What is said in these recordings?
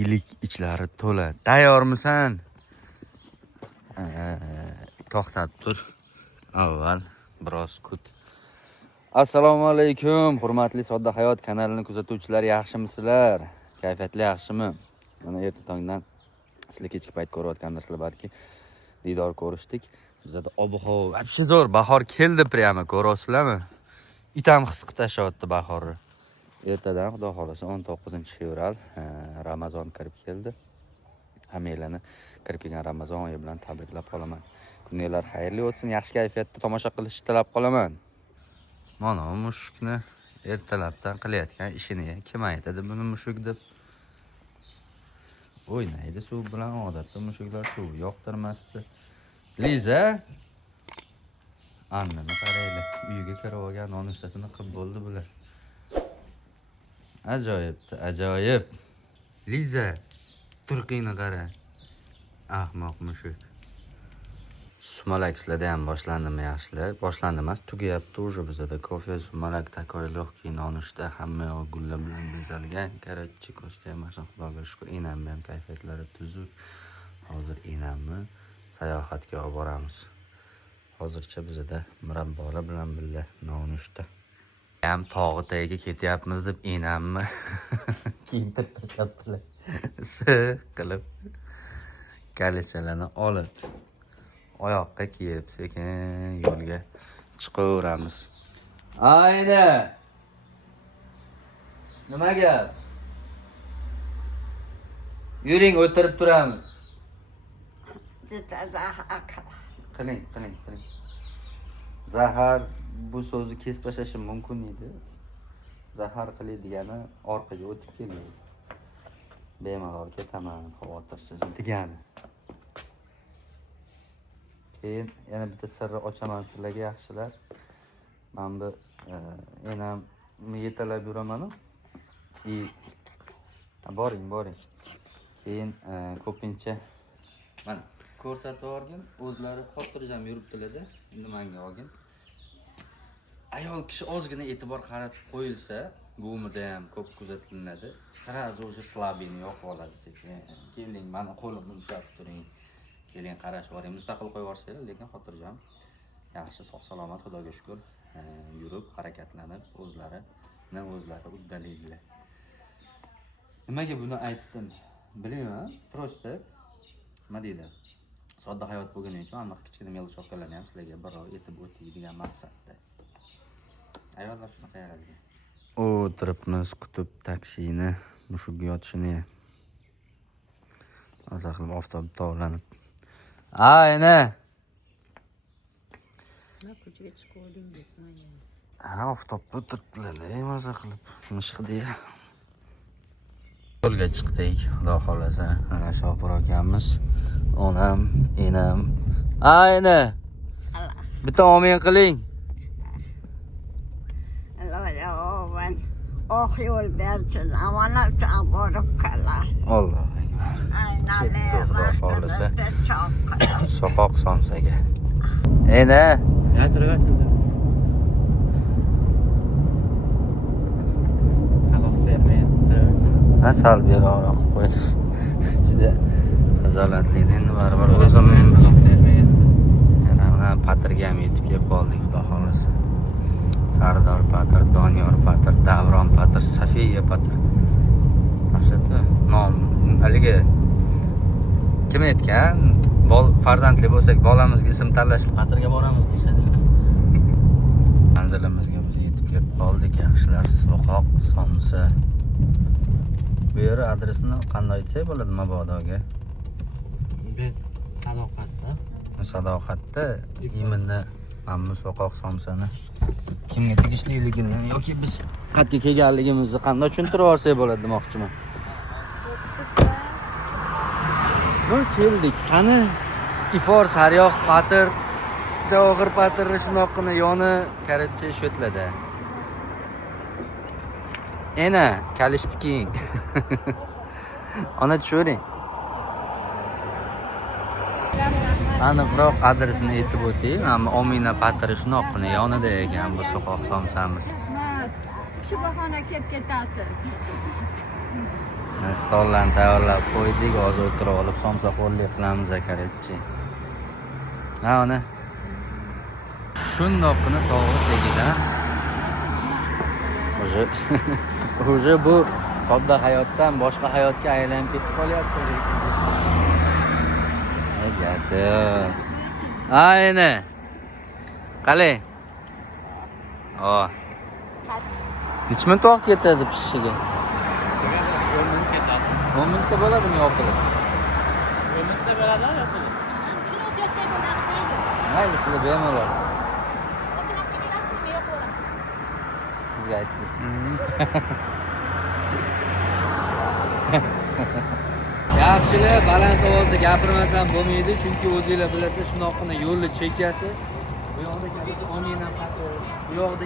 ilik ichlari to'la. Tayyormisan? To'xtab tur. Avval biroz kut. Assalomu alaykum, hurmatli Sodda hayot kanalining kuzatuvchilari, yaxshimisizlar? Kayfiyatli yaxshimi? Mana erta tongdan sizlar kechki payt ko'rayotgandirsizlar balki. Didor ko'rishdik. Bizda ob-havo вообще zo'r, bahor keldi prямо, ko'rasizlarmi? Itam his qilib tashlayapti bahorni. Ertadan xudo xolasa 19-fevral Ramazon kirib keldi. Hammalarni kirib kelgan Ramazon oyi bilan tabriklab qolaman. Kunlar xayrli o'tsin, yaxshi kayfiyatda tomosha qilishni tilab qolaman. Mana mushukni ertalabdan qilayotgan ishini kim aytadi buni mushuk deb? O'ynaydi suv bilan, odatda mushuklar suv yoqtirmasdi. Liza Annani qaraylar, uyiga kirib olgan nonushtasini qilib bo'ldi bular. Ajoyibdi, ajoyib. Liza, turqini qara. Ahmoq mushuk. Sumalak sizlarda ham boshlandimi yaxshilar? Boshlandi emas, tugayapti уже bizda. Kofe, sumalak, takoy, logki, nonushta hamma yoq gullar bilan bezalgan. Karatchi kostyum, xudoga shukr, enam ham kayfiyatlari tuzuk. Hozir enamni sayohatga olib boramiz. Hozircha bizda murabbolar bilan birga nonushta. Ham tog'i tagiga ketyapmiz deb enamni kiyintirib tashlabdilar. Siq qilib kalichalarni olib oyoqqa kiyib sekin yo'lga chiqaveramiz. Ayni. Nima gap? Yuring, o'tirib turamiz. Qiling. Zahar bu so'zni kesib tashlashim mumkin edi. Zahar qilay degani orqaga o'tib keldi. Bemalol ketaman, xavotirsiz degani. Keyin yana bitta sirni ochaman sizlarga yaxshilar. Men bu enamni yetalab yuraman-ku. Boring. Keyin ko'pincha mana ko'rsatib o'rgin, o'zlari xotirjam yuribdilar-da. Endi menga olgin. Ayol kishi ozgina e'tibor qaratib qo'yilsa, bo'mida ham ko'p kuzatiladi. Sразу уже slabini yo'qib oladi sekin. Keling, meni qo'limni ushlab turing. Keling, qarash boring. Mustaqil qo'yib yuborsanglar, lekin xotirjam, yaxshi sog'-salomat, xudoga shukr, yurib, harakatlanib, o'zlarini uddalaydilar. Nimaga buni aytdim? Bilmayman, prosta nima deydi? Sodda hayot bo'lgani uchun aniq kichkina mелочевkalarni ham sizlarga birov aytib o'tay degan maqsadda. Ayollar shunaqa yaralgan. O'tiribmiz kutib taksini, mushuk yotishini. Maza qilib oftob tovlanib. Ayni. Ko'chaga chiqib olding debman. Oftobda o'tiribdilar, maza qilib. Mishq deya. Yo'lga chiqdik, xudo xolasa. Mana Shopur akamiz, onam, enam. Ayni. Bitta omin qiling. Oh yo'l bersin, amonat borib qolar. Alloh. Xudo xolasa. Soqoq sonsaga. Ena. Ya turaversin. Sal beroq qo'ydi. Juda azolatli endi baribir o'zim yana patirga ham yetib kelib qoldik, xudo xolasa. Sardor Patir, Doniyor Patir, Davron Patir, Safiya Patir. Maqsadda nom haligi kim aytgan? Farzandli bo'lsak, bolamizga ism tanlashga Patirga boramiz deyshadi. Manzilimizga biz yetib kelib qoldik, yaxshilar. Soqoq Somsa. Bu yer adresini qanday aytsak bo'ladi mabodoga? Sadoqatda iminni Mamnun Soqoq Somsani kimga tegishliligini yoki biz qayerga kelganligimizni qanday tushuntirib olsak bo'ladi demoqchiman. Bu keldik. Qani Ifor Saryoq Patir, Javohir Patir shunoqqina yoni karatcha ishvetlada. Ena, kalishtiking. Ona tushuring. Aniqroq adresini aytib o'tay. Omina Patir shunoqqina yonida ekan bu Soqoq Somsamiz. Shu bahona kelib ketasiz. Stollarni tayyorlab qo'ydik. Hozir o'tirib olib somsaxo'rlik qilamiz akaretchi. Mana shundoqqina tog'i tagidan уже bu sodda hayotdan boshqa hayotga aylanib ketib qolyapti. Ayni. Qalay? O. Necha minut vaqt ketadi pishishiga? 10 minut ketadi. 10 minutda bo'ladimi yopilib? 10 minutda bo'ladi yopilib. Shuni o'tkazsak bo'lardi. Mayli, sizlar bemalol. Foto'rafga berasizmi, yo'q bo'laman. Sizga aytdim. Yaxshilar baland ovozda gapirmasam bo'lmaydi, chunki o'zingizlar bilasizlar, shunaqqina yo'lni chekkasi. Bu yoqda keladi Omina patir, bu yoqda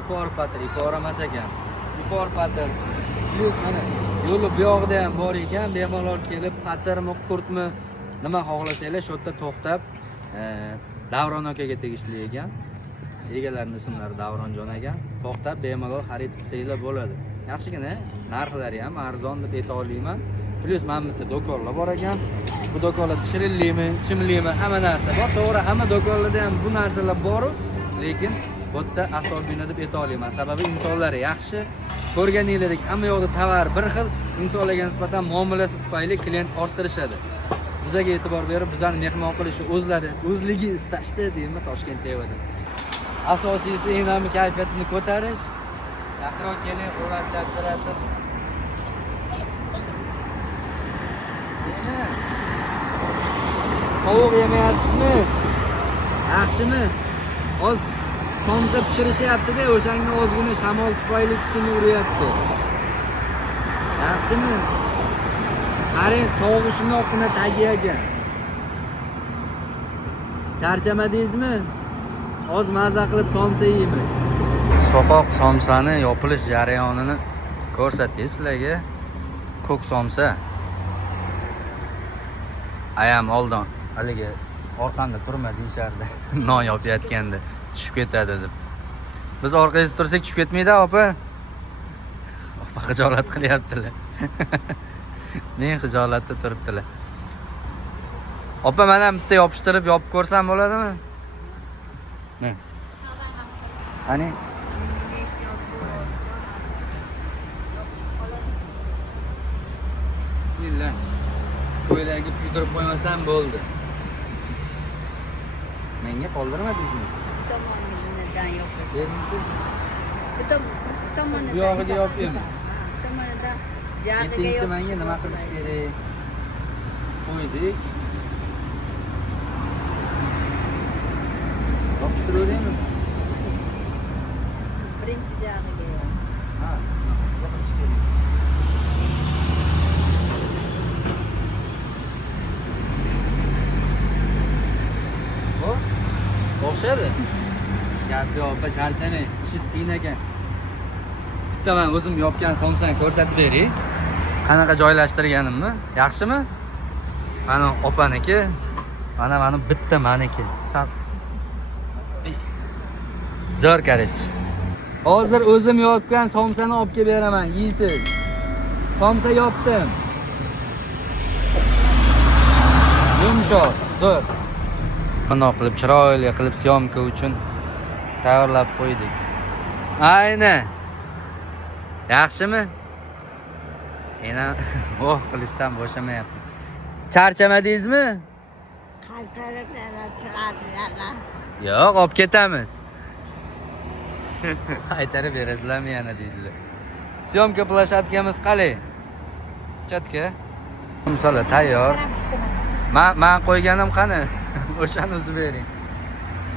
ifor patir, ifor emas ekan. Ifor patir. Yo'q, mana yo'li bu yoqda ham bor ekan, bemalol kelib patirmi, qurtmi, nima xohlasanglar shu yerda to'xtab, Davron akaga tegishli ekan. Egalarining ismlari Davronjon ekan. To'xtab bemalol xarid qilsanglar bo'ladi. Yaxshigina narxlari ham arzon deb ayta olmayman. Plus mana bitta do'konlar bor ekan. Bu do'konlarda shirinlikmi, ichimlikmi, hamma narsa bor. To'g'ri, hamma do'konlarda ham bu narsalar bor, lekin bu yerda asobina deb ayta olmayman. Sababi insonlar yaxshi. Ko'rganingizdek, hamma yoqda tovar bir xil, insonlarga nisbatan muomalasi tufayli klient orttirishadi. Bizga e'tibor berib, bizani mehmon qilishi o'zligi istashdi deymi Toshkent sevadi. Asosiysi eng kayfiyatini ko'tarish. Yaqinroq keling, quvvatlantirib. Sovuq yemayapsizmi? Yaxshimi? Hozir somsa pishirishyapti-da, o'shanga ozgina shamol tufayli tutuni uryapti. Yaxshimi? Qarang, tovuq shundoqqina tagi ekan. Charchamadingizmi? Oz maza qilib somsa yeymiz. Soqoq somsani yopilish jarayonini ko'rsataylik sizlarga. Ko'k somsa. Ayam oldin haligi orqamda turma deyishardi. Non yopayotganda tushib ketadi deb. Biz orqangizda tursak tushib ketmaydi, opa. Opa xijolat qilyaptilar. Ne xijolatda turibdilar. Opa, men ham bitta yopishtirib yopib ko'rsam bo'ladimi? Ne? Ani Bismillah. Ko'ylagi kuydirib qo'ymasam bo'ldi. Menga qoldirmadingizmi? Tomonidan yo'q. Berinchi. Tomonidan. Bu yog'iga yopaymi? Tomonidan jag'iga Ikkinchi yo'q. menga nima qilish kerak? Qo'ydik. Yopishtiravering. Birinchi jag'iga yo'q. Ha, nima qilish kerak? O'xshadi. Gap yo'q, opa, charchamang. Ishingiz qiyin ekan. Bitta men o'zim yopgan somsani ko'rsatib beray. Qanaqa joylashtirganimni? Yaxshimi? Mana opaniki, mana bitta meniki. Zo'r karech. Hozir o'zim yopgan somsani olib kelib beraman, yeysiz. Somsa yopdim. Yumshoq, zo'r. Bundoq qilib chiroyli qilib syomka uchun tayyorlab qo'ydik. Ayni. Yaxshimi? Yana qilishdan bo'shamayapti. Charchamadingizmi? Qaytarib beradilar. Yo'q, olib ketamiz. Qaytarib berasizlarmi yana deydilar. Syomka plashatkamiz qalay? Chatka. Misola tayyor. Men qo'yganim qani? O'shani o'zi bering.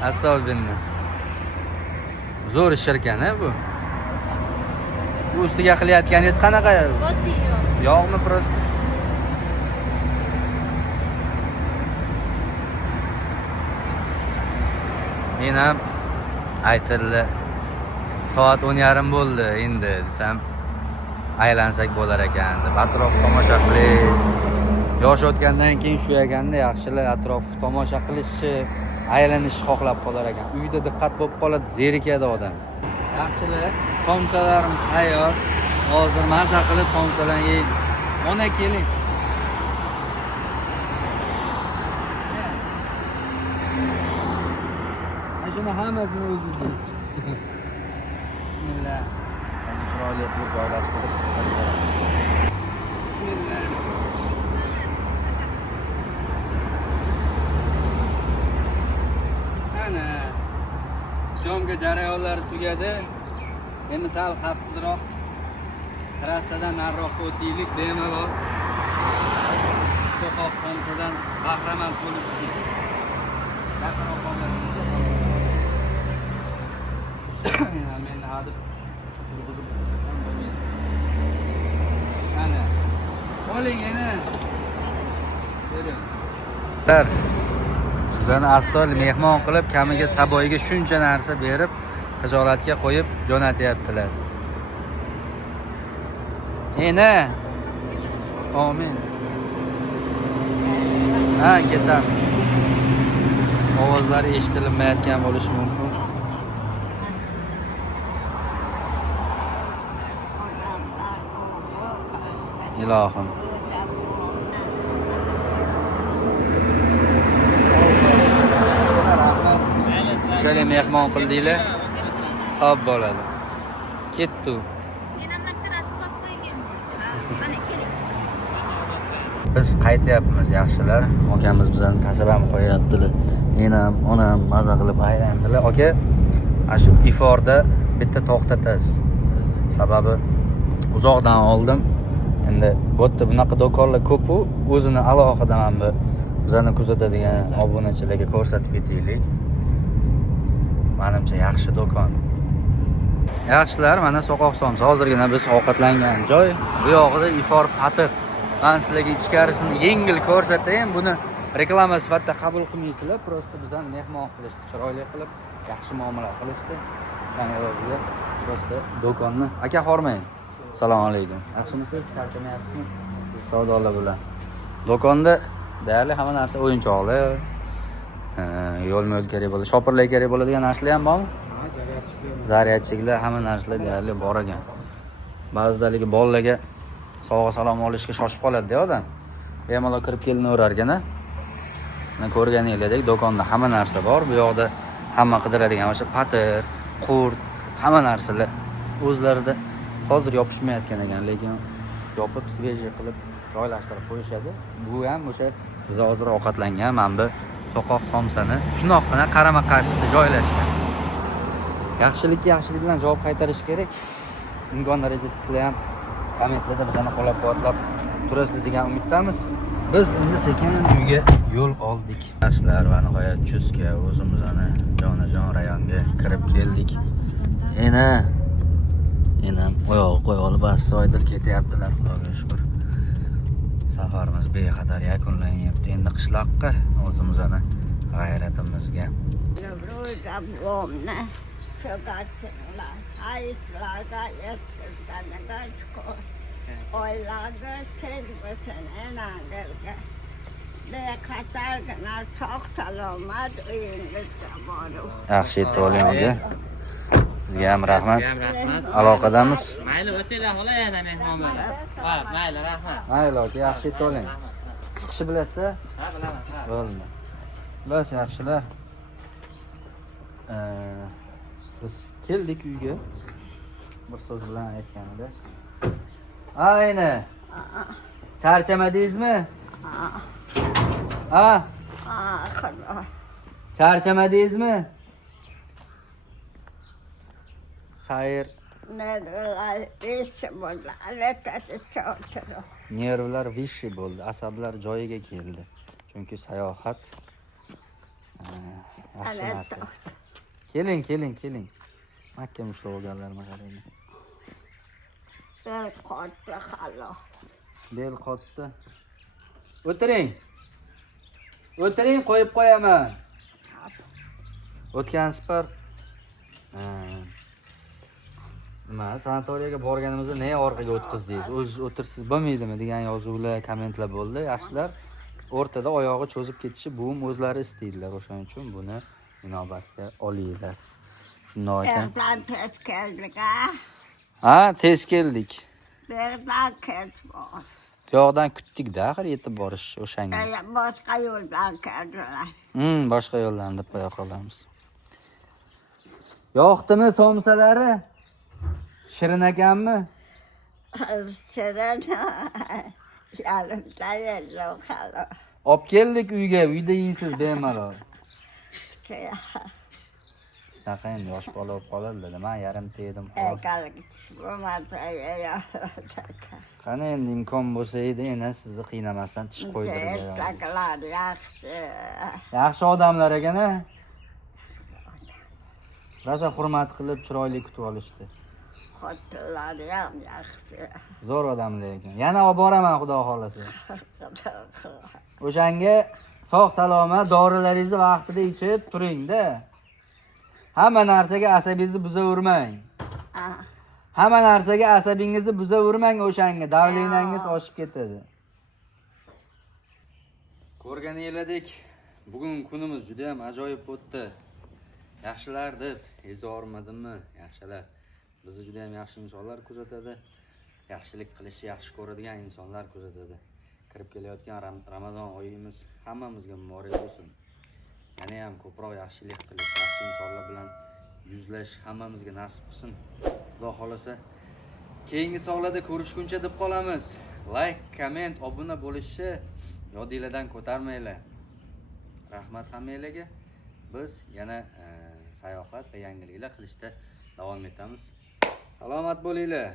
Asobinni. Zo'r shirkan-a bu. Bu ustiga qilayotganingiz qanaqa? Oddiy yo'q. Yog'mi prosta? Men ham aytildi. Soat 10:30 bo'ldi endi desam aylansak bo'lar ekan deb atrof tomosha qiling. Yosh o'tgandan keyin shu ekanda yaxshilar atrof tomosha qilishni, aylanishni xohlab qolar ekan. Uyda diqqat bo'lib qoladi, zerikadi odam. Yaxshilar, somsalarimiz tayyor. Hozir maza qilib somsadan yeydik. Ona keling. Mana shuni hammasini o'zingiz. Bismillah. Mana chiroyli qilib joylashtirib chiqardim. Bismillah. Ana. Syomka jarayonlari tugadi. Endi sal xavfsizroq trassadan nariroqqa o'taylik, bemalol. Soqoq somsadan bahramand bo'lish uchun. Yaqinroq qolganimiz. Meni hadib turg'izib ham bo'lmaydi. Ana. Oling yana. Bering. Sizlarni astoydil mehmon qilib, kamiga saboyiga shuncha narsa berib, xijolatga qo'yib jo'natyaptilar. Ena. Amin. Ha, ketamiz. Ovozlari eshitilmayotgan bo'lishi mumkin. Ilohim. Jali mehmon qildinglar. Xo'p bo'ladi. Ketdi. Biz qaytyapmiz yaxshilar. Akamiz bizani tashlab ham qo'yaptilar. Menam, onam maza qilib aylandilar. Aka, shu iforda bitta to'xtatasiz. Sababi uzoqdan oldim. Endi bu yerda bunaqa do'konlar ko'p-ku, o'zini alohida mana bu bizani kuzatadigan obunachilarga ko'rsatib ketaylik. Menimcha yaxshi do'kon. Yaxshilar, mana soqoq somsa. Hozirgina biz ovqatlangan joy. Bu yog'ida ifor patir. Men sizlarga ichkarisini yengil ko'rsatayin. Buni reklama sifatida qabul qilmaysizlar. Prosta bizani mehmon qilishdi, chiroyli qilib, yaxshi muomala qilishdi. Mana o'ziga prosta do'konni. Aka, hormang. Assalomu alaykum. Yaxshimisiz? Tartamayapsizmi? Savdolar bilan. Do'konda deyarli hamma narsa o'yinchoqlar. Yo'l-mo'l kerak bo'ladi, shopirlar kerak bo'ladigan narsalar ham bormi? Ha, zaryadchiklar, hamma narsalar deyarli bor ekan. Ba'zidaligi bolalarga sovg'a salom olishga shoshib qoladi-da odam. Bemalol kirib kelinaverar ekan-a. Mana ko'rganinglardek do'konda hamma narsa bor. Bu yoqda hamma qidiradigan o'sha patir, qurt, hamma narsalar o'zlarida hozir yopishmayotgan ekan, lekin yopib, svejiy qilib joylashtirib qo'yishadi. Bu ham o'sha biz hozir ovqatlangan mana bu soqoq somsani shunoqqina qarama-qarshida joylashgan. Yaxshilikka yaxshilik bilan javob qaytarish kerak. Imkon darajasi sizlar ham kommentlarda bizani qo'llab-quvvatlab turasizlar degan umiddamiz. Biz endi sekin uyga yo'l oldik. Yoshlar va nihoyat Chustka o'zimizning jonajon rayonga kirib keldik. Endi oyoq qo'y olib astoydil ketyaptilar, Xudoga shukr. Safarimiz bexatar yakunlanyapti. Endi qishloqqa o'zimizning g'ayratimizga. Yaxshi yetib oling aka. Sizga ham rahmat. Aloqadamiz. Mayli, o'tinglar, xo'la yana mehmon bo'ling. Ha, mayli, rahmat. Mayli aka, yaxshi yetib oling. Chiqishni bilasizmi? Ha, bilaman. Bo'ldi. Bas yaxshilar. Biz keldik uyga. Bir so'z bilan aytganida. Ayni. Charchamadingizmi? Ha? Charchamadingizmi? Xayr. Nervlar vishi bo'ldi, asablar joyiga keldi. Chunki sayohat yaxshi narsa. Keling. Makka mushlab olganlarni qarang. Bel qotdi. O'tiring, qo'yib qo'yaman. O'tgan safar nima, sanatoriyaga borganimizda ne orqaga o'tqizdingiz? O'z o'tirsiz bo'lmaydimi degan yozuvlar, kommentlar bo'ldi. Yaxshilar, o'rtada oyog'i cho'zib ketishi buvim o'zlari istaydilar. O'shaning uchun buni inobatga olinglar. Shunday ekan. Ha, tez keldik. Berdan ketmor. Bu yoqdan kutdik-da, axir yetib borish o'shanga. Boshqa yo'ldan keldilar. Boshqa yo'ldan deb qo'ya qolamiz. Yoqdimi somsalari? Shirin ekanmi? Shirin yarimta yerda qalo. Olib keldik uyda yeysiz bemalol. Shunaqa endi yosh bola bo'lib qoladi, men yarimta yedim xolos. Ekalik bo'lmasa Qani endi imkon bo'lsa edi, yana sizni qiynamasdan tish qo'ydirib. Taklar yaxshi. Yaxshi odamlar ekan-a. Rosa hurmat qilib chiroyli kutib olishdi. Xotinlari ham yaxshi. Zo'r odamlar ekan. Yana olib boraman xudo xolasa. O'shanga sog' salomat dorilaringizni vaqtida ichib turing-da. Hamma narsaga asabingizni buzavermang. Hamma narsaga asabingizni buzavermang o'shanga. Davlenangiz oshib ketadi. Ko'rgan edik. Bugun kunimiz juda ham ajoyib o'tdi. Yaxshilar deb ezormadimmi? Yaxshilar. Bizni juda ham yaxshi insonlar kuzatadi. Yaxshilik qilishni yaxshi ko'radigan insonlar kuzatadi. Kirib kelayotgan Ramazon oyimiz hammamizga muborak bo'lsin. Yana ham ko'proq yaxshilik qilish, yaxshi insonlar bilan yuzlashish hammamizga nasib qilsin. Xudo xolasa keyingi savlarda ko'rishguncha deb qolamiz. Like, komment, obuna bo'lishni yodingizdan ko'tarmanglar. Rahmat hammanglarga. Biz yana sayohat va yangiliklar qilishda davom etamiz. Salomat bo'linglar.